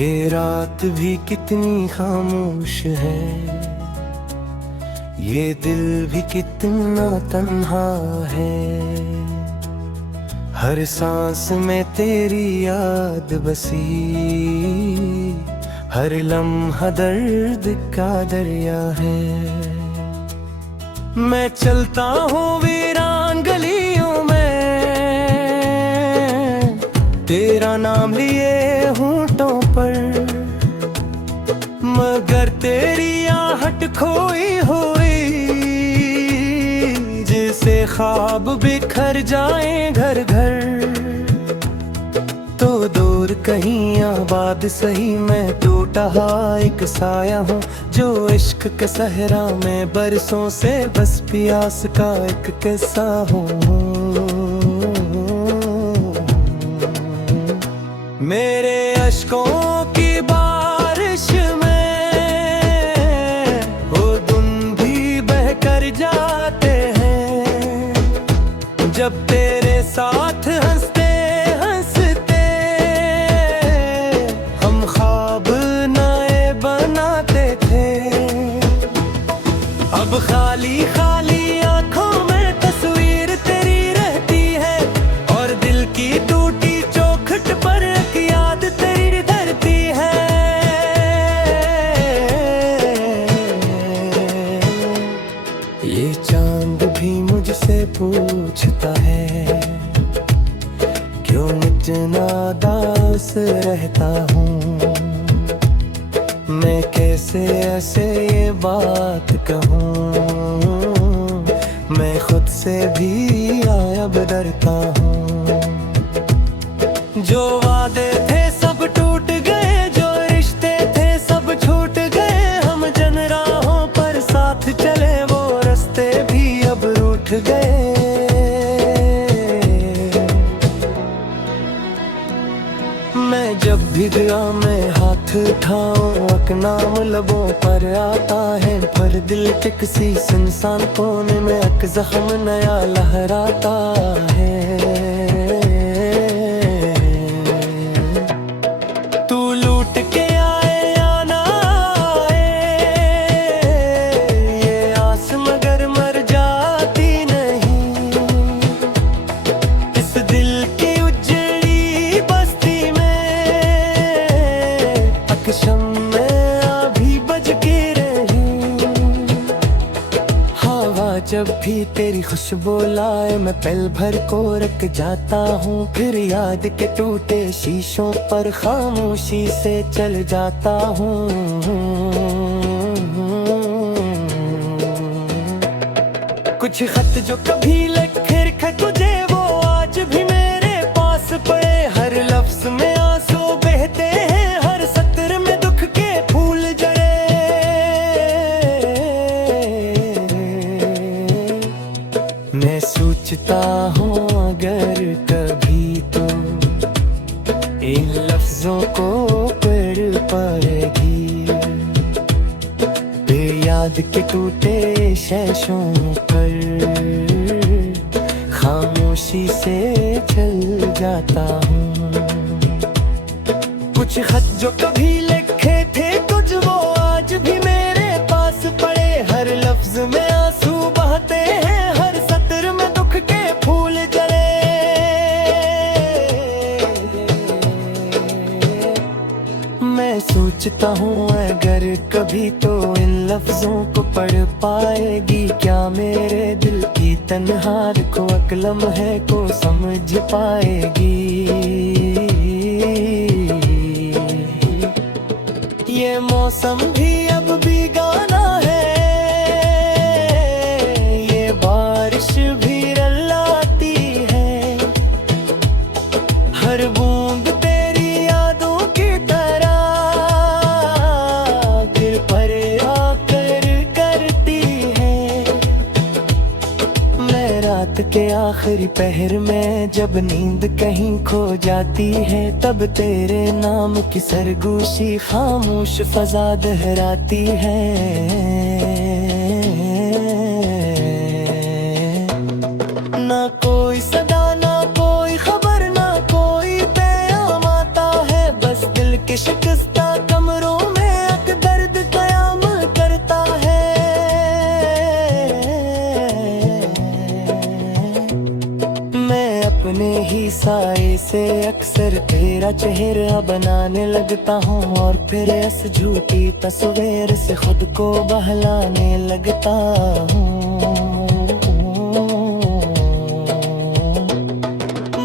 ये रात भी कितनी खामोश है, ये दिल भी कितना तन्हा है। हर सांस में तेरी याद बसी, हर लम्हा दर्द का दरिया है। मैं चलता हूँ वीरान गलियों में, तेरा नाम लिए होंठों पर, मगर तेरी आहट खोई हुई, जैसे ख्वाब बिखर जाए घर घर। तो दूर कहीं आबाद सही, मैं टूटा एक साया हूँ जो इश्क के सहरा में बरसों से बस प्यास का एक किस्सा हूँ। मेरे अश्कों की बारिश में वो धुन भी बह कर जाते हैं, जब तेरे साथ हंसते हंसते हम ख्वाब नए बनाते थे। अब खाली खाली आंखों में तस्वीर तेरी रहती है, और दिल की टूटी चौखट पर एक याद तेरी धरती है। ये चांद भी मुझसे पूछता है, क्यों इतना दास रहता हूँ। मैं कैसे ऐसे ये बात कहूँ, मैं खुद से भी अब डरता हूँ। जो वादे थे सब टूट गए, जो रिश्ते थे सब छूट गए। हम जन राहों पर साथ चले, वो रास्ते भी अब रूठ गए। मैं जब भी दुआ में हाथ उठाऊं, एक नाम लबों पर आता है, पर दिल के किसी सुनसान कोने में एक जख्म नया लहराता है। तू लूट के आए या ना आए, ये आस मगर मर जाती नहीं। इस दिल की उजड़ी बस्ती अकशम में अभी बज के रही। हवा जब भी तेरी खुशबू लाए, मैं पल भर को रख जाता हूँ। फिर याद के टूटे शीशों पर खामोशी से चल जाता हूँ। कुछ खत जो कभी लिखे रखे तुझे, वो आज भी मेरे पास पड़े। हर लफ्ज में आंसू बहते हैं, हर सत्र में दुख के फूल जड़े। मैं सोचता हूँ अगर कभी तो इन लफ्जों को पढ़ पाएगी, फिर याद के टूटे शेषों पर खामोशी से चल जाता हूँ। कुछ खत जो कभी लिखे थे तुझ, वो आज भी मेरे पास पड़े। हर लफ्ज में आंसू बहते हैं, हर सत्र में दुख के फूल जले। मैं सोचता हूँ अगर कभी तो इन लफ्जों को पढ़ पाएगी, क्या मेरे दिल की तन्हार को एक लम्हे को समझ पाएगी। ये मौसम भी अब भी गाना है, ये बारिश भी रलाती है। हर बूंद तेरी यादों की तरह दिल पर आकर करती है। मैं रात के आखिरी पहर में जब नींद कहीं खो जाती है, तब तेरे नाम की सरगोशी खामोश फजा दोहराती है। ना कोई सदा, ना कोई खबर, ना कोई पैगाम आता है, बस दिल के शिकस्त ही साए से अक्सर तेरा चेहरा बनाने लगता हूँ, और फिर इस झूठी तस्वीर से खुद को बहलाने लगता हूँ।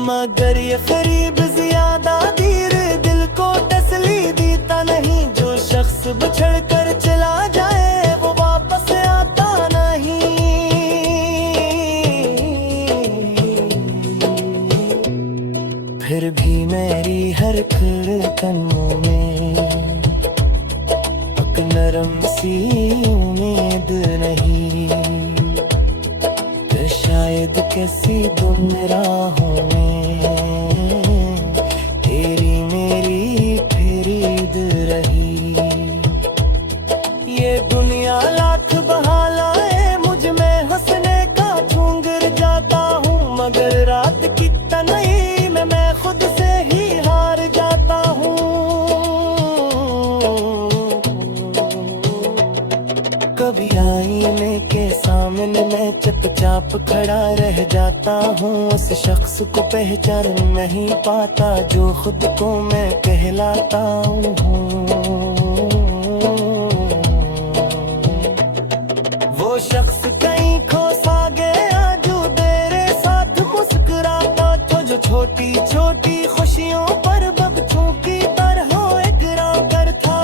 मगर ये करीब ज्यादा धीरे दिल को तसली देता नहीं, जो शख्स बिछड़ कर चला जाए वो वापस आता नहीं। फिर भी मेरी हर धड़कन में एक नरम सी उम्मीद नहीं, तो शायद किसी गुमराहों में तेरी मेरी फिर ईद रही। ये दुनिया लाख बहाना है मुझ में हंसने का, झूम गिर जाता हूँ मगर रात की तन्हाई में मैं खुद से ही हार जाता हूँ। कभी आईने के सामने मैं चुपचाप खड़ा रह जाता हूँ, उस शख्स को पहचान नहीं पाता जो खुद को मैं कहलाता हूँ। वो शख्स कहीं खो सा गया जो तेरे साथ मुस्कुराता, तो जो छोटी छोटी खुशियों पर बगछों की तरह इकरार करता।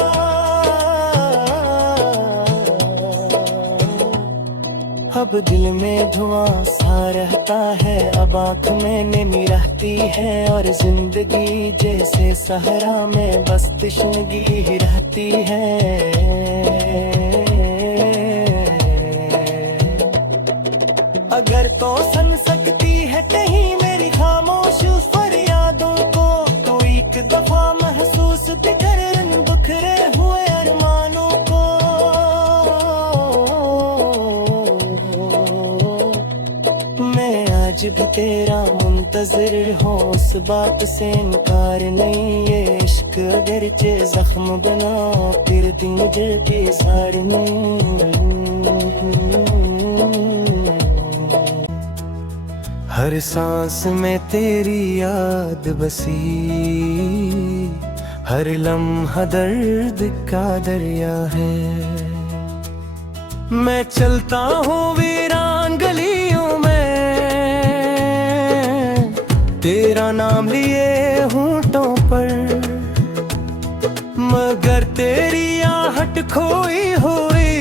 अब दिल में धुआं सा रहता है, अब आँख में नमी रहती है, और जिंदगी जैसे सहरा में बस तशनगी ही रहती है। अगर तो सुन सकती है कहीं मेरी खामोश फरियादों को, तो एक दफा महसूस भी कर इन बिखरे हुए अरमानों को। मैं आज भी तेरा मुंतजिर हूँ, उस बात से इनकार नहीं, ये इश्क अगरचे जख्म बना फिर दिन जल्दी सार नहीं। हर सांस में तेरी याद बसी, हर लम्हा दर्द का दरिया है। मैं चलता हूँ वीरान गलियों में, तेरा नाम लिए होंठों पर, मगर तेरी आहट खोई हुई,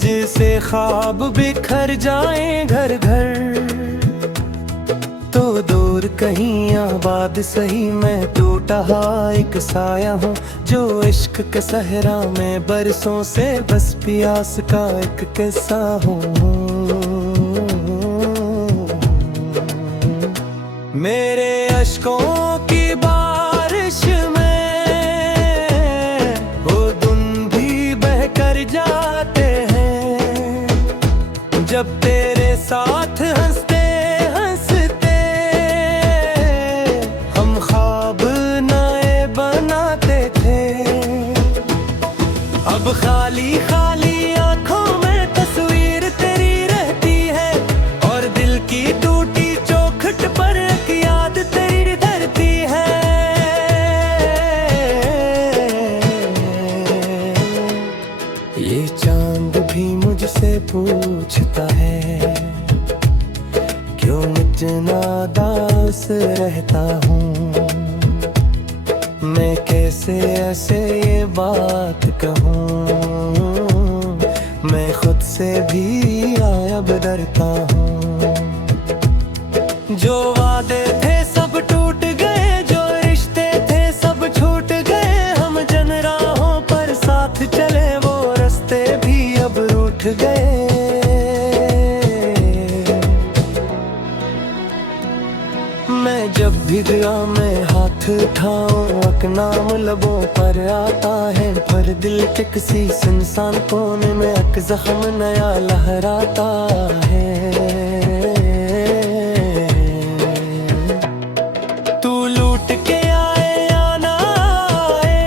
जैसे ख्वाब बिखर जाए घर घर। तो दूर कहीं आबाद सही, मैं टूटा एक साया हूँ जो इश्क के सहरा में बरसों से बस प्यास का एक किस्सा हूँ। मेरे अश्कों की बारिश में वो धुन भी बह कर जाते हैं, जब तेरे साथ हंसते हंसते हम ख्वाब नए बनाते थे। अब खाली खाली आंखों में तस्वीर तेरी रहती है, और दिल की टूटी चौखट पर एक याद तेरी धरती है। ये चांद भी मुझसे पूछता है, क्यों इतना दास रहता हूँ। मैं कैसे ऐसे ये बात कहूँ, मैं खुद से भी अब डरता हूँ। जो वादे थे सब टूट गए, जो रिश्ते थे सब छूट गए, हम जन राहों पर साथ चले वो रास्ते भी अब रूठ गए। मैं जब भी दुआ में हाथ उठाऊं, एक नाम लबों पर आता है, पर दिल के किसी सुनसान कोने में एक जख्म नया लहराता है। तू लूट के आए या ना आए,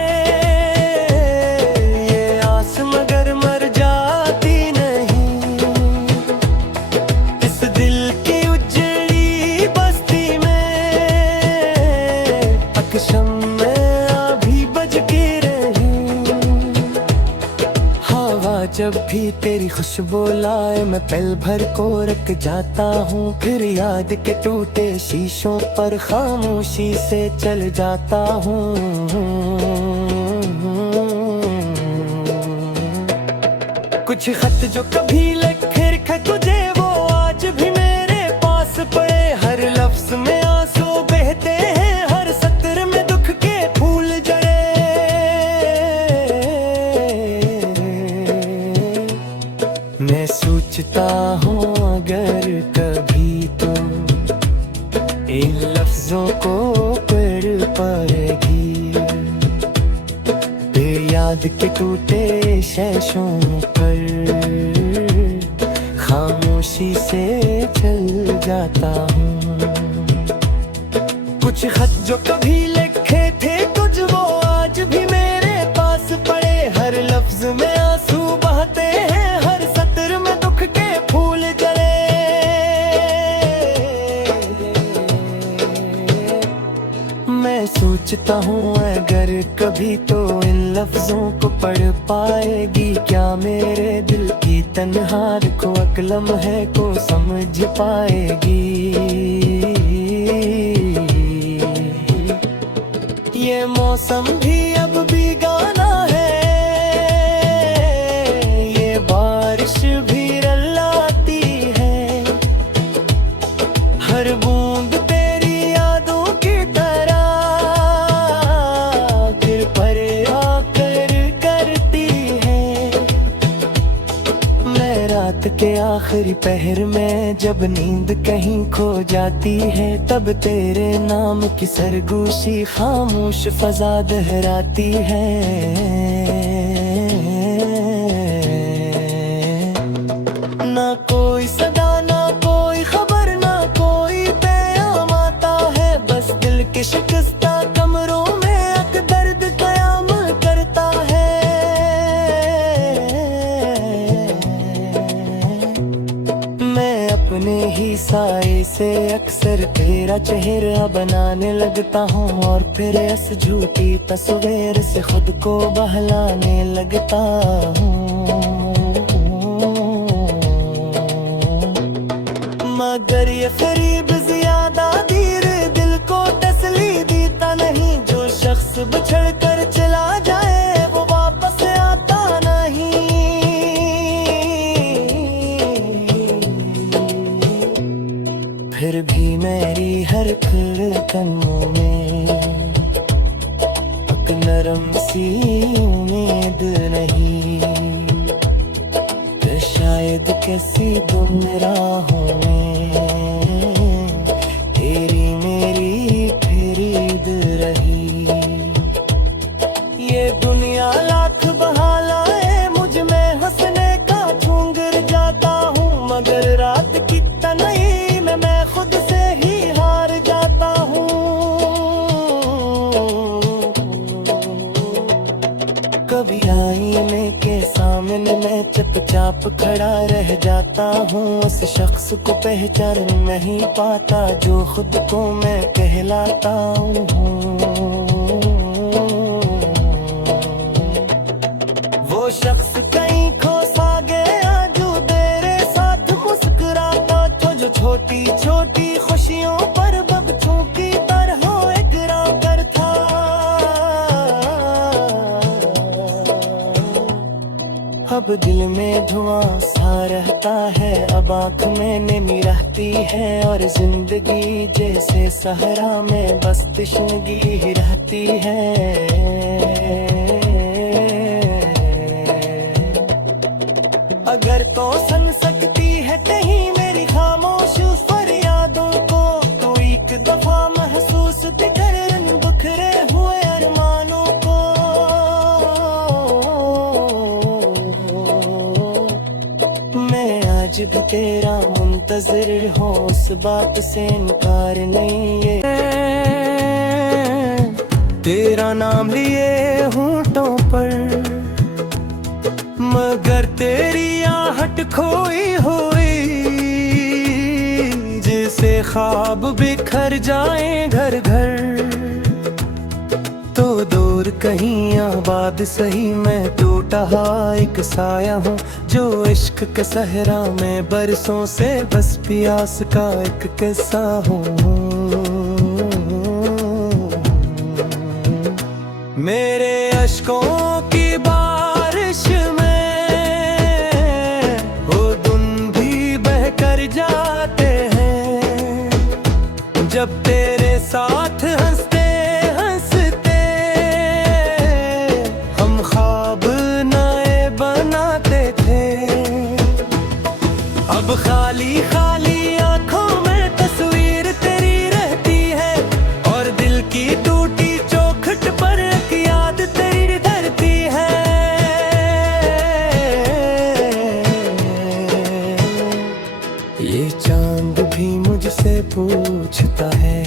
ये आस मगर मर जाती नहीं। इस दिल की उजड़ी बस कभी तेरी खुशबू लाए मैं पल भर को रख जाता हूँ, फिर याद के टूटे शीशों पर खामोशी से चल जाता हूँ। कुछ खत जो कभी लिखे रखे तुझे वो आज भी मेरे पास पड़े, हर लफ्ज में आंसू बहते हैं, हर सत्र में दुख के फूल जड़े। मैं सोचता हूँ अगर कभी तो इन लफ्जों को पढ़ पाएगी, याद के टूटे शेषों पर खामोशी से चल जाता हूँ। कुछ खत जो कभी लिखे थे कुछ वो आज भी मेरे पास पड़े, हर लफ्ज में आंसू बहते हैं, हर सत्र में दुख के फूल जड़े। मैं सोचता हूँ अगर कभी तो इन लफ्जों को पढ़ पाएगी, क्या मेरे दिल की तन्हार को अकलम है को समझ पाएगी। ये मौसम भी अब भी गाना है, ये बारिश भी रलाती है, हर बूंद तेरी यादों की तरह फिर पर आकर करती है। मैं रात के आखिरी पहर में जब नींद कहीं खो जाती है, तब तेरे नाम की सरगोशी खामोश फजा दोहराती है। ना कोई सदा ना कोई खबर ना कोई पैगाम आता है, बस दिल के शिकस्ता कमरों में अक दर्द कयाम करता है। मैं अपने ही साए से अक्सर तेरा चेहरा बनाने लगता हूँ, और फिर इस झूठी तस्वीर से खुद को बहलाने लगता हूँ। मगर ये फरीब ज्यादा देर दिल को तसली देता नहीं, जो शख्स बिछड़ कर चला जाए वो वापस आता नहीं। फिर भी मेरी हर धड़कनों में एक नरम सी उम्मीद नहीं, तो शायद किसी गुमराहों में तेरी मेरी फिरीद रही। ये दुनिया लाख बहाना है मुझ में हंसने का छूं गिर जाता हूँ, मगर रात की तन्हाई में मैं खुद से ही हार जाता हूँ। कभी आईने के सामने मैं चुपचाप खड़ा रह जाता हूँ, उस शख्स को पहचान नहीं पाता जो खुद को मैं कहलाता हूँ। वो शख्स कहीं खो सा गया जो तेरे साथ मुस्कुराता, जो छोटी छोटी खुशियों पर बच्चों की तरह इकरार था। अब दिल में धुआं सा रहता है, अब आँख में नमी रहती है, और जिंदगी जैसे सहरा में बस तशनगी ही रहती है। अगर तो सुन सकती है कहीं मेरी खामोश फरियादों को, तो एक दफा महसूस भी कर इन बिखरे हुए अरमानों को। मैं आज भी तेरा मुंतजिर हूँ, उस बात से इनकार नहीं है। तेरा नाम लिए होंठों पर मगर तेरी आहट खोई हुई, जैसे ख्वाब बिखर जाए घर घर। तो दूर कहीं आबाद सही मैं टूटा एक साया हूँ, जो इश्क के सहरा में बरसों से बस प्यास का एक किस्सा हो। मेरे अश्कों की बारिश में वो धुंध भी बह कर जाते हैं, जब तेरे साथ हंसते हंसते हम ख्वाब नए बनाते थे। अब खाली खाली आंखों में तस्वीर तेरी रहती है, और दिल की टूटी चौखट पर एक याद तेरी धरती है। ये चांद भी मुझसे पूछता है,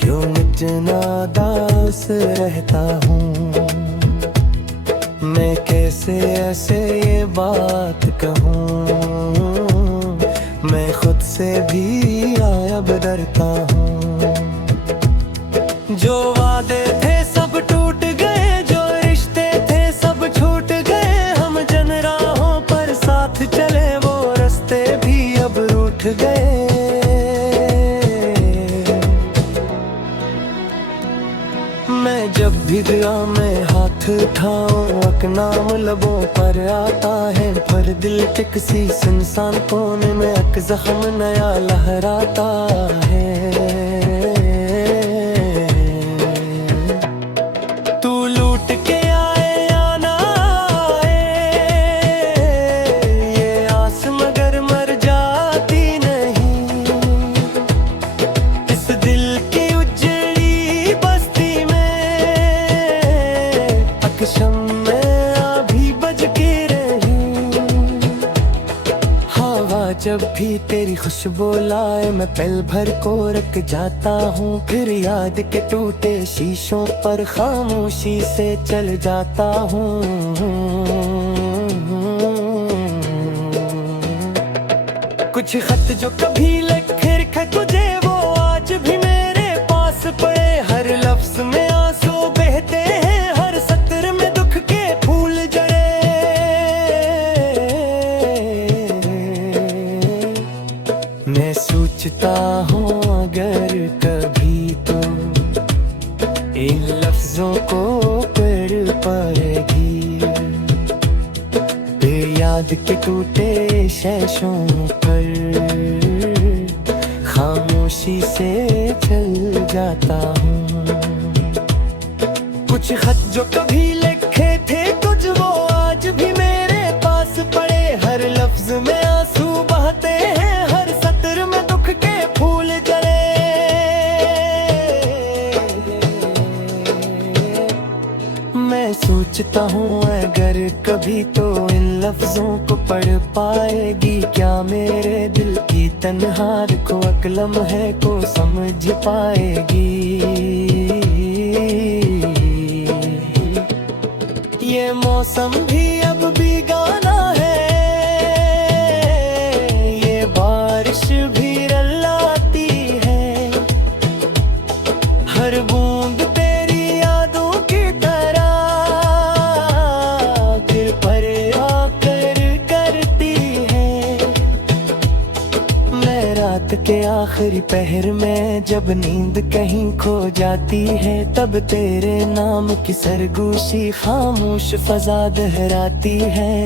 क्यों इतना दास रहता हूँ। मैं कैसे ऐसे ये बात कहूँ, मैं खुद से भी अब डरता हूँ। जो वादे थे सब टूट गए, जो रिश्ते थे सब छूट गए। हम जन राहों पर साथ चले, वो रास्ते भी अब रूठ गए। मैं जब भी दुआ में हाथ उठाऊं, एक नाम लबों पर आता है, पर दिल के किसी सुनसान कोने में एक जख्म नया लहराता है। तू लूट के आए या ना आए, ये आस मगर मर जाती नहीं। इस दिल की उजड़ी बस्ती में अकशम में अभी बज के रही। हवा जब भी तेरी खुशबू लाए, मैं पल भर को रख जाता हूँ। फिर याद के टूटे शीशों पर खामोशी से चल जाता हूँ। कुछ खत जो कभी लिखे रखे तुझे, वो आज भी मेरे पास पड़े। हर लफ्ज में आंसू बहते हैं, हर सत्र में दुख के फूल जड़े। मैं सोचता हूँ अगर कभी तो इन लफ्जों को पढ़ पाएगी, याद के टूटे शेषों पर खामोशी से चल जाता हूँ। कुछ खत जो कभी लिखे थे कुछ, वो आज भी मेरे पास पड़े। हर लफ्ज में आंसू बहते हैं, हर सत्र में दुख के फूल जड़े। मैं सोचता हूँ अगर कभी तो इन लफ्जों को पढ़ पाएगी, क्या मेरे दिल की तन्हार को एक लम्हे को समझ पाएगी। ये मौसम भी अब भी गाना है, ये बारिश भी रलाती है। हर बूंद तेरी यादों की तरह फिर पर आकर करती है। मैं रात के आखिरी पहर में जब नींद कहीं खो जाती है, तब तेरे नाम की सरगोशी खामोश फजा दोहराती है।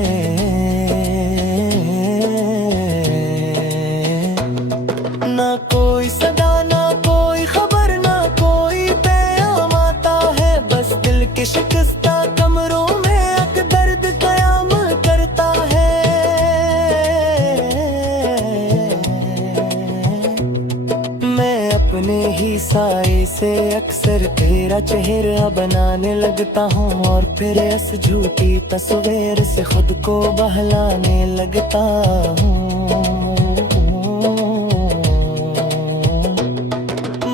ना कोई सदा, ना कोई खबर, ना कोई पैगाम आता है। बस दिल के शिकस्ता कमरों में एक दर्द कयाम करता है। मैं अपने ही साए से अक्सर तेरा चेहरा बनाने लगता हूँ, और फिर इस झूठी तस्वीर से खुद को बहलाने लगता हूँ।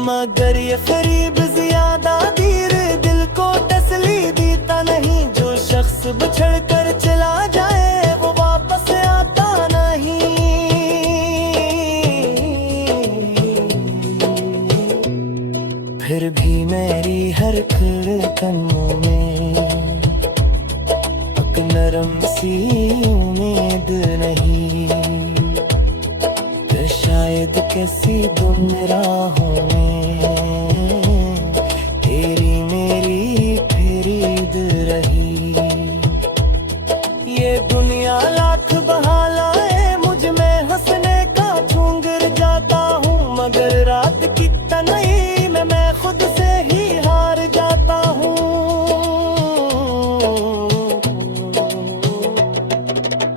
मगर ये फरीब ज्यादा देर दिल को तसली देता नहीं। जो शख्स बिछड़ कर चला जाए वो वापस आता नहीं। फिर भी मेरी हर धड़कनों में एक नरम सी कैसी गुमराहों में तेरी मेरी फेरीद रही। ये दुनिया लाख बहाना है मुझ में हंसने का, छूं गिर जाता हूँ मगर रात की तन्हाई में मैं खुद से ही हार जाता हूँ।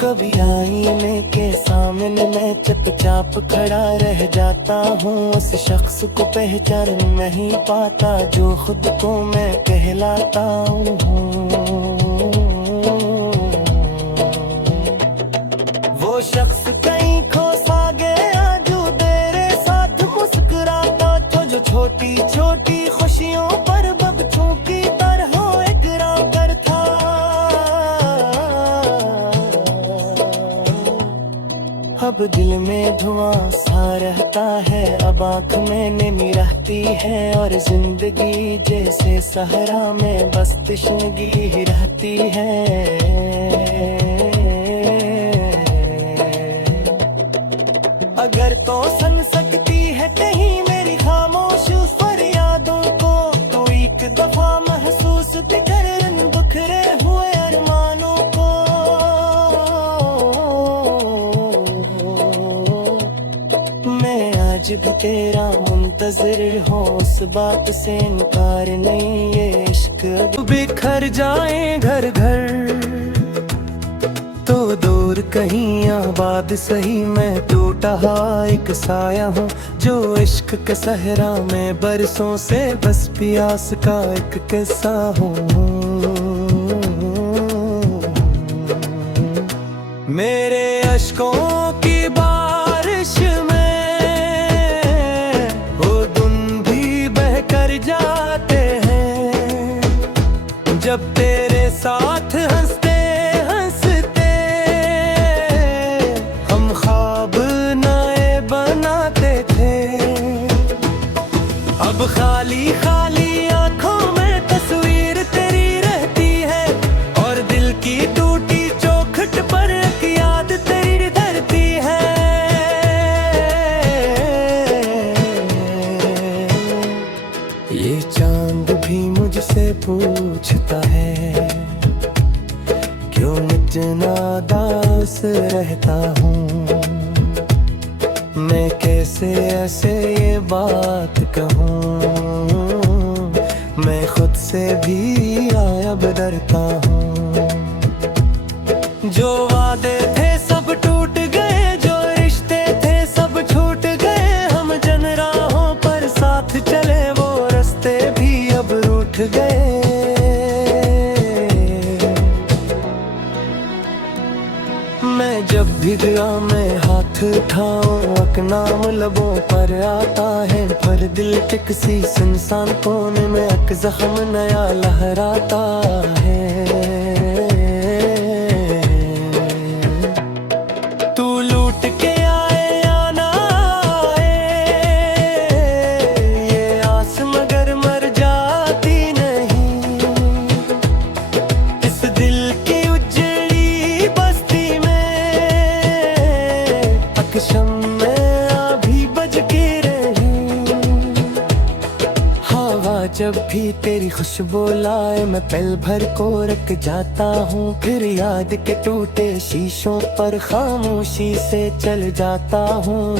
कभी आईने के सामने मैं चुपचाप खड़ा रह जाता हूँ, उस शख्स को पहचान नहीं पाता जो खुद को मैं कहलाता हूँ। वो शख्स कहीं खो सा गया जो तेरे साथ मुस्कुराता, जो छोटी छोटी खुशियों पर बच्चों की तरह इकरार करता। अब दिल में धुआं सा रहता है, अब आँख में नमी रहती है और जिंदगी जैसे सहरा में बस तशनगी ही रहती है। अगर तो सुन सकती है कहीं मेरी खामोश फरियादों को, तो एक दफा महसूस भी कर इन बिखरे हुए अरमानों को। मैं आज भी तेरा मुंतज़िर हूँ, उस बात से इनकार नहीं, ये इश्क बिखर जाए घर घर तो दूर कहीं आबाद सही, मैं टूटा एक साया हूँ जो इश्क के सहरा में बरसों से बस प्यास का एक किस्सा हूँ। मेरे अश्कों की बारिश में वो दिन भी बह कर जाते हैं, जब तेरे साथ हंसते हंसते हम ख्वाब नए बनाते थे। अब खाली खाली आंखों में तस्वीर तेरी रहती है और दिल की टूटी चौखट पर एक याद तेरी धरती है। ये चांद भी मुझसे पूछता है क्यों इतना दास रहता हूँ, मैं कैसे ऐसे ये बात कहूँ, मैं खुद से भी अब डरता हूँ। जो वादे थे सब टूट गए, जो रिश्ते थे सब छूट गए, हम जन राहों पर साथ चले वो रास्ते भी अब रूठ गए। मैं जब भी दुआ में हाथ उठाऊं एक नाम लबों पर आता है, पर दिल के किसी सुनसान कोने में एक जख्म नया लहराता है। तू लूट के आए या ना आए ये आस मगर मर जाती नहीं, इस दिल की उजड़ी बस्ती में अकशम में अभी बज के रही। हवा जब भी तेरी खुशबू लाए मैं पल भर को रख जाता हूँ, फिर याद के टूटे शीशों पर खामोशी से चल जाता हूँ।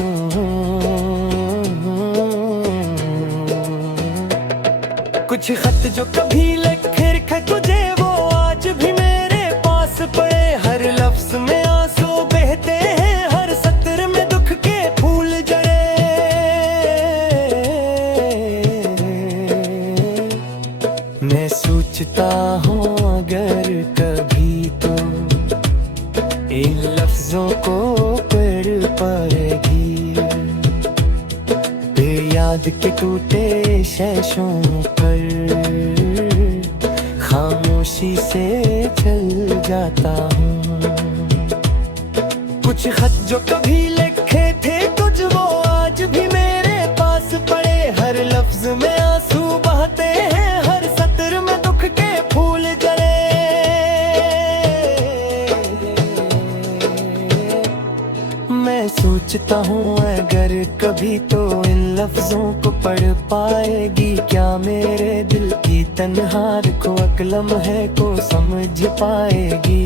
कुछ खत जो कभी लिखे रखे तुझे वो आज भी मेरे पास पड़े, हर लफ्ज में आंसू बहते हैं, हर सत्र में दुख के फूल जड़े। मैं सोचता हूँ अगर कभी तो इन लफ्जों को पढ़ पाएगी, याद के टूटे शेषों पर खामोशी से चल जाता हूँ। कुछ खत जो कभी लिखे थे कुछ वो आज भी मेरे पास पड़े, हर लफ्ज में आंसू बहते हैं, हर सत्र में दुख के फूल जड़े। मैं सोचता हूँ अगर कभी तो इन लफ्जों को पढ़ पाएगी क्या मेरे दिल की तन्हार को अकलम है को समझ पाएगी।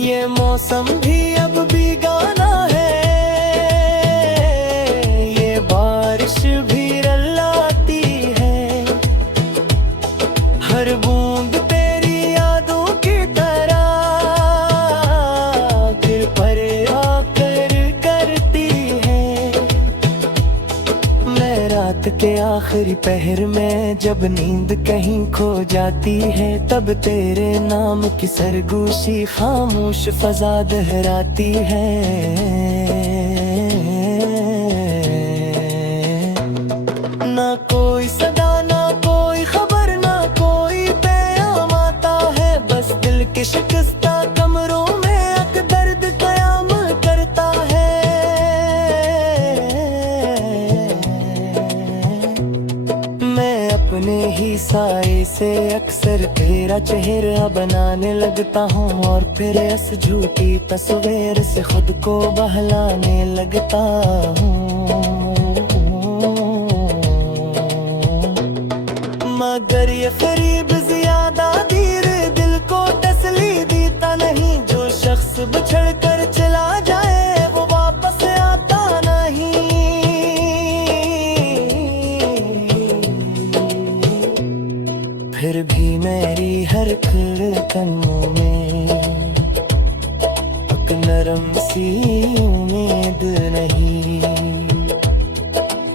ये मौसम भी अब भी गाना है, ये बारिश भी रलाती है, हर बूंद तेरी यादों की तरह फिर पर आकर करती है। मैं रात के आखिरी पहर में जब नींद कहीं खो जाती है, तब तेरे नाम की सरगोशी खामोश फजा दोहराती है। ना कोई सदा ना कोई खबर ना कोई पैगाम आता है, बस दिल के शिकस्ता कमरों में अक दर्द कयाम करता है। मैं अपने ही साए से अक्सर तेरा चेहरा बनाने लगता हूँ और फिर इस झूठी तस्वीर से खुद को बहलाने लगता हूँ। मगर ये फरीब ज्यादा देर दिल को तसली देता नहीं, जो शख्स बिछड़ कर चला जाए वो वापस आता नहीं। फिर भी मेरी हर धड़कनों में एक नरम सी उम्मीद नहीं,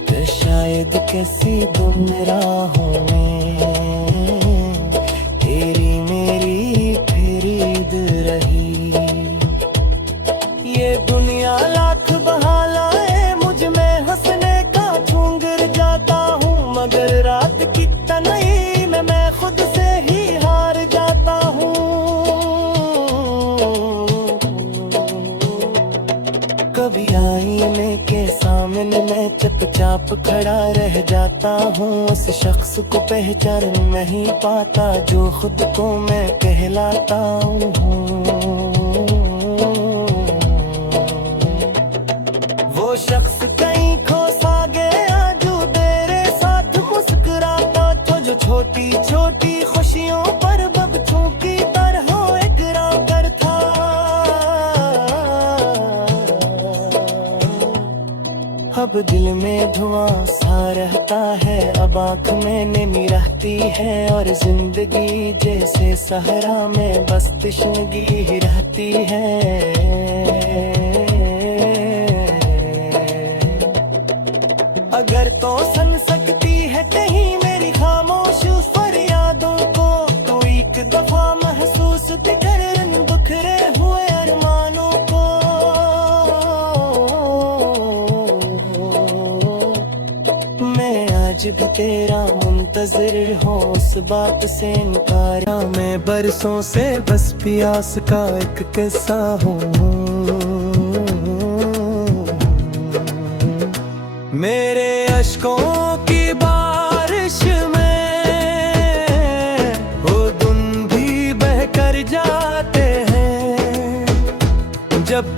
तो शायद किसी गुमराहों में तेरी मेरी फिरीद रही। ये दुनिया लाख बहाना है मुझ में हंसने का छूं गिर जाता हूँ, मगर रात की तन्हाई में मैं खुद से ही हार जाता हूँ। कभी आईने के सामने मैं चुपचाप खड़ा रह जाता हूँ, उस शख्स को पहचान नहीं पाता जो खुद को मैं कहलाता हूँ। वो शख्स कहीं खो सा गया जो तेरे साथ मुस्कुराता, तो जो छोटी छोटी खुशियों पर बच्चों की तरह इकरार था। अब दिल में धुआं सा रहता है, अब आँख में नमी रहती है, और जिंदगी जैसे सहरा में बस तशनगी ही रहती है। अगर तो सुन सकती है कहीं मेरी खामोश फरियादों को, तो एक दफा महसूस भी कर इन बिखरे हुए अरमानों को। मैं आज भी तेरा मुंतजिर हूँ, उस बात से इनकार मैं बरसों से बस प्यास का एक किस्सा हूँ। मेरे अश्कों की बारिश में वो धुन भी बह कर जाते हैं, जब